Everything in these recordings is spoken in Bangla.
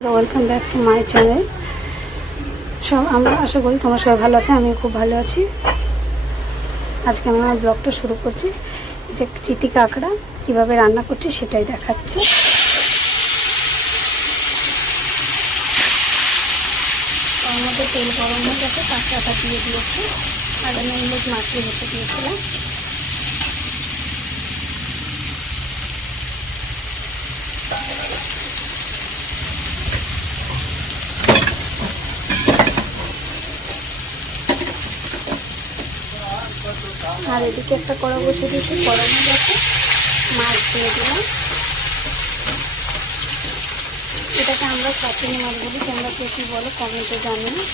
Welcome back to my channel. আমরা আশা করি তোমরা সবাই ভালো আছে, আমি খুব ভালো আছি। আজকে আমি আমার ব্লগটা শুরু করছি যে চিতি কাঁকড়া কীভাবে রান্না করছি সেটাই দেখাচ্ছি। তার মধ্যে তেল গরম হয়ে গেছে, কাঁকড়াটা দিয়ে দিয়েছি আর আমি হলুদ মাখিয়ে রেখে দিয়েছিলাম। আর এদিকে একটা কড়া বসে দিয়েছি, কড়ার মধ্যে মাছ দিয়ে দিলাম। এটাকে আমরা চাটনি মাছ বলি, তোমরা কে কী বলো কমেন্টে জানিও।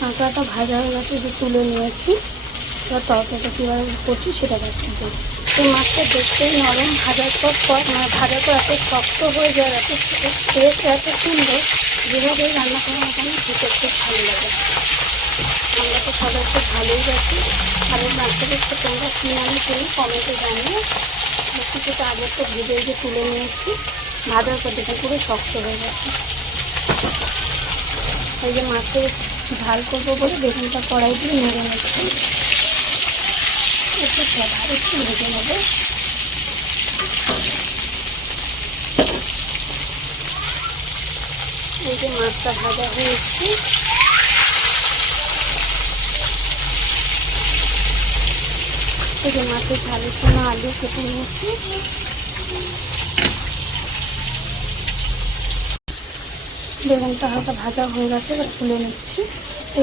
কাঁকড়াটা ভাজা হয়ে গেছে, যে তুলে নিয়েছি। এবার তরকারিটা কীভাবে করছি সেটা দেখাবো। এই মাছটা দেখতেই নরম, ভাজার পর ভাজার পর এত শক্ত হয়ে যায়, এত টেস্ট এত সুন্দর, যেভাবে রান্না করা হয় খেতে খুব ভালো লাগে। আমরা তো সবাই খুব ভালোই গেছি। আর এই মাছটাকে তোমরা কী নামে চিনি কমেন্টে জানিয়ে। কিছুটা আগে তো ভেজে যে তুলে নিয়েছি, ভাজার পর দেখে পুরো শক্ত হয়ে গেছে। এই যে মাছের ঝাল করবো বলে বেগুনটা কড়াই দিয়ে নেড়ে নিচ্ছি। একটু একটু ভেজে নেবো। এই যে মাছটা ভাজা হয়েছে, এই যে মাছের ঝালের জন্য আলু কেটে নিয়েছি। বেগুনটা হালকা ভাজা হয়ে গেছে, এবার তুলে নিচ্ছি।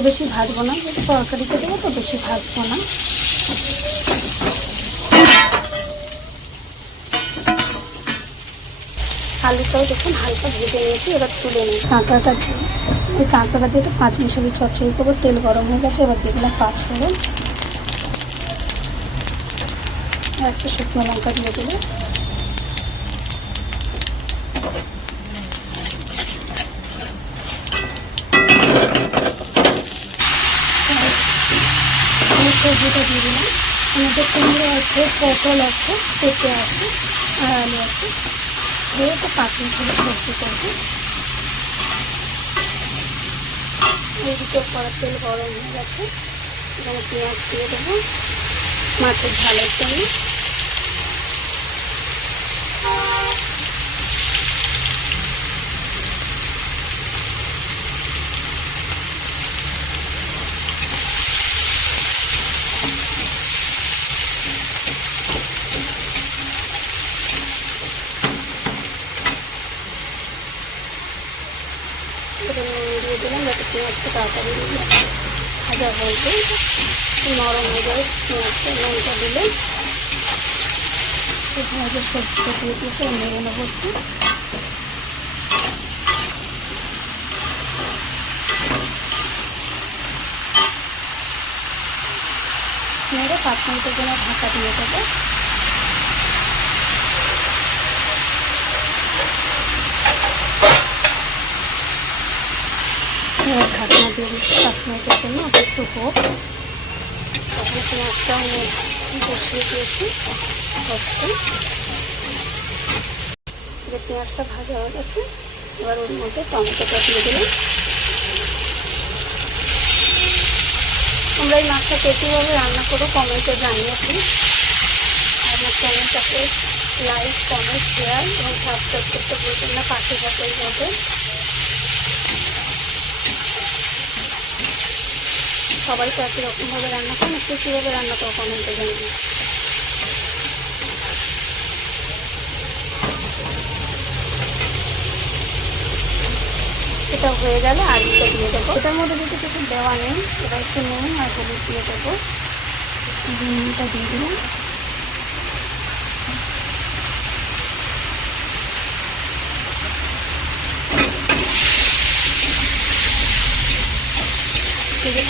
বেশি ভাজবো না, যদি তরকারিতে দেবো তো বেশি ভাজবো না। আলুটাও দেখুন হালকা ভেজে নিয়েছি, এবার তুলে নিই। কাঁকড়াটা দিয়ে ওই কাঁকড়াটা দিয়ে একটু 5 মিনিট চচ্চড়ি করবো। তেল গরম হয়ে গেছে, এবার দিয়ে দিলাম 5 ফোড়ন, একটা শুকনো লঙ্কা দিয়ে দিলে। সবজিটা দিয়ে দিলাম। আমাদের কুমড়ো আছে, পটল আছে, পেঁপে আছে আর আলু আছে। দিয়ে তো 5 মিনিট সবজি করবো। এইদিকে কড়ার তেল গরম হয়ে গেছে, এখানে পেঁয়াজ দিয়ে দেবো মাছের ঝালের জন্য। দিয়ে দিলাম যাতে পেঁয়াজটা তাড়াতাড়ি ভাজা হয়ে যায়, নরম হয়ে যায় পেঁয়াজটা। লঙ্কা দিলে ভাজা সবজিটা দিয়ে দিয়েছে, নেড়ে নেবো একটু। নেড়ে 5 মিনিটের জন্য ঢাকা দিয়ে দেবো। ঢাকনা দিয়ে দিচ্ছি 5 মিনিটের জন্য, একটু হোক। তখন পেঁয়াজটা আমি বসিয়ে দিয়েছি হচ্ছে। যে পেঁয়াজটা ভাজা হয়ে গেছে, এবার ওর মধ্যে টমেটোটা দিয়ে দিলাম। তোমরা এই মাছটা কীভাবে রান্না করো কমেন্টে জানিয়েছি। আর এই চ্যানেলটাকে লাইক, কমেন্ট, শেয়ার এবং সাবস্ক্রাইব করতে বলবেন না, পাশে থাকলেই হবে। সবাই তো একই রকমভাবে রান্না করেন, একটু কীভাবে রান্না করো কমেন্টে জানিয়ে। এটা হয়ে গেলে আলুটা দিয়ে দেবো। এটার মধ্যে যদি কিছু দেওয়া নেই, এবার একটু নুন আর হলুদ দিয়ে দেবো। নুনটা দিয়ে দিলাম।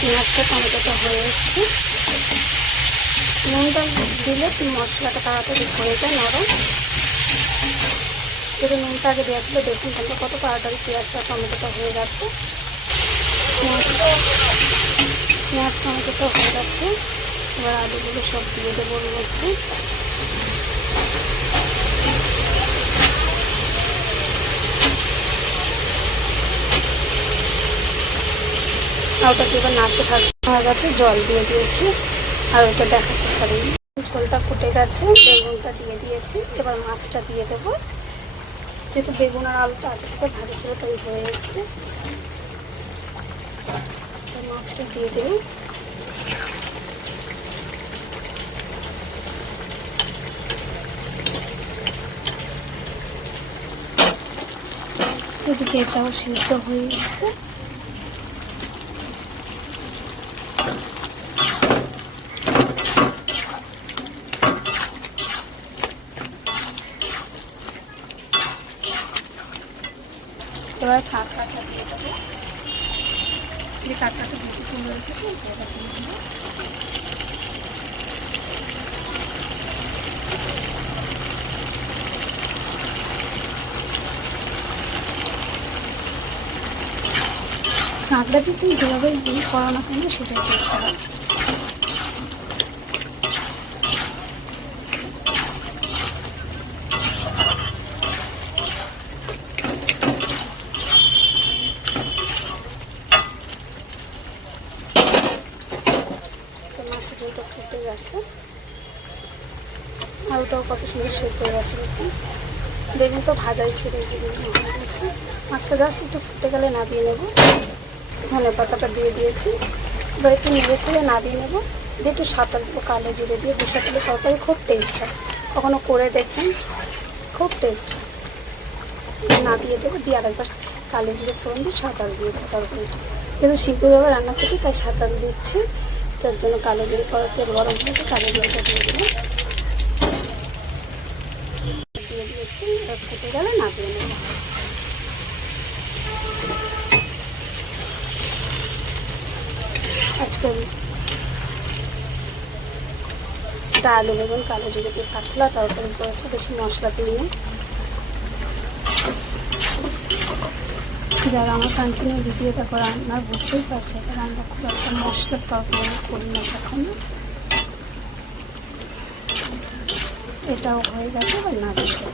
পেঁয়াজটা টমেটোটা হয়ে এসছে, নুনটা দিলে মশলাটা তাড়াতাড়ি হয়ে যায় নরম। যদি নুনটা আগে দেওয়া ছিল, দেখুন তোমরা কত তাড়াতাড়ি পেঁয়াজটা টমেটোটা হয়ে যাচ্ছে। পেঁয়াজ টমেটোটা হয়ে যাচ্ছে। এবার আলুগুলো সব দিয়ে দেবো ওর মধ্যে। ওটাকে এবার নাড়তে থাকতে হয়ে গেছে, জল দিয়ে দিয়েছি। আর ওটা দেখাতে পারি, ঝোলটা ফুটে গেছে, বেগুনটা দিয়ে দিয়েছি। এবার মাছটা দিয়ে দেবো। যেহেতু বেগুন আর আলুটা আগে থেকে ভাজা ছিল তাই হয়ে এসছে। মাছটা দিয়ে দেবো। এদিকে এটাও সিদ্ধ হয়ে এসছে। এবার কাঁকড়াটা দিয়ে দেবো। যে কাঁকড়াটা ভেজে তুলে রেখেছি এটা দিয়ে দেবো। কাঁকড়া দিয়ে তুমি যেভাবে করো না কেন সেটাই টেস্ট হবে। মাছের ঝোলটা ফুটে গেছে, আলুটাও কত সুন্দর সেদ্ধ হয়ে গেছে। দেখুন বেগুন তো ভাজাই ছিল, যেগুলো হয়ে গেছে। মাছটা জাস্ট একটু ফুটে গেলে নামিয়ে নেবো। ধনে পাতাটা দিয়ে দিয়েছি। এবার একটু নেড়ে ছেড়ে নামিয়ে নেবো। দিয়ে একটু সাঁতার দেবো কালো জিরে দিয়ে। বসে দিলে তরকারি খুব টেস্ট হয়, কখনো করে দেখবেন, খুব টেস্ট হয়। না দিয়ে দেবো, দিয়ে আরেকবার কালো জিরে ফোড়ন দিয়ে সাঁতার দিয়ে দেবো তরকারিটা। যেহেতু সিম্পলভাবে রান্না করছি তাই সাঁতার দিচ্ছি। তার জন্য কালো জিরে করার তেল গরম হয়েছে, কালো জিরেটা দিয়ে দেবো। দিয়ে দিয়েছি, এবার ফুটে গেলে নামিয়ে নেবো। আজকে আলু বেগুন কালো জিরে দিয়ে পাতলা তরকারি করেছে, বেশি মশলা দিয়ে। যারা আমার কন্টিনিউ ভিডিওটা করে রান্নার বুঝতেই পারছে, এটা আমরা খুব একটা মশলার তরকারি করি না কখনো। এটাও হয়ে গেছে, এবার না দিতে